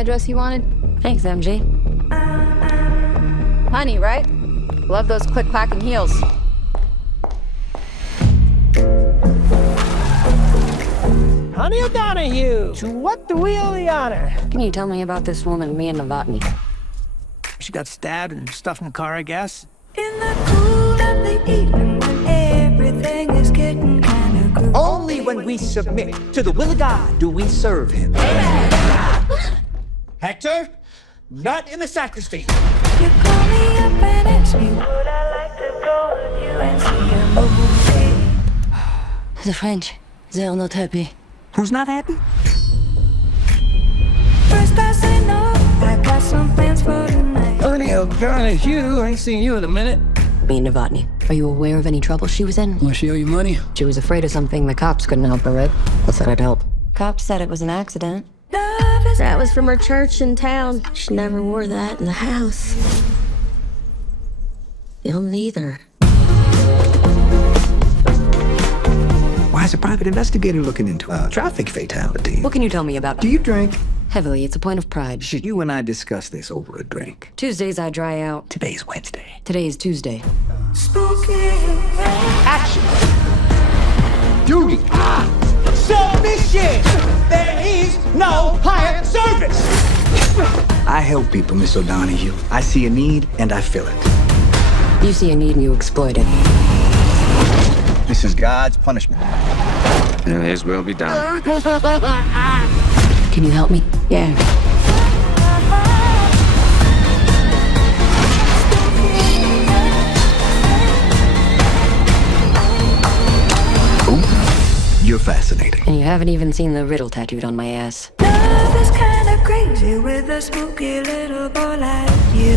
address you wanted? Thanks, MG. Honey, right? Love those click-clacking heels. Honey Donahue, to what do we owe the honor? Can you tell me about this woman, Mia Novotny? She got stabbed and stuffed in the car, I guess. In the cool of the evening when everything is getting kind of groovy. Only when we submit to the will of God do we serve him. Hector, not in the sacristy. You call me up and ask me, would I like to go with you and see a movie? The French, they're not happy. Who's not happy? First I say no, I got some plans for tonight. Honey Donahue, I ain't seen you in a minute. Mia Novotny, are you aware of any trouble she was in? Will she owe you money? She was afraid of something the cops couldn't help her with. I said I'd help. Cops said it was an accident. Love is That was from her church in town. She never wore that in the house. You'll neither. Why is a private investigator looking into a traffic fatality? What can you tell me about Do you drink? Heavily, it's a point of pride. Should you and I discuss this over a drink? Tuesdays I dry out. Today's Wednesday. Today is Tuesday. spooky. Action. Duty. Submission. There is no higher service. I help people, Miss O'Donoghue. I see a need and I fill it. You see a need and you exploit it. This is God's punishment. And his will be done. Can you help me? Yeah. You're fascinating. And you haven't even seen the riddle tattooed on my ass. Love is kinda crazy with a spooky little boy like you.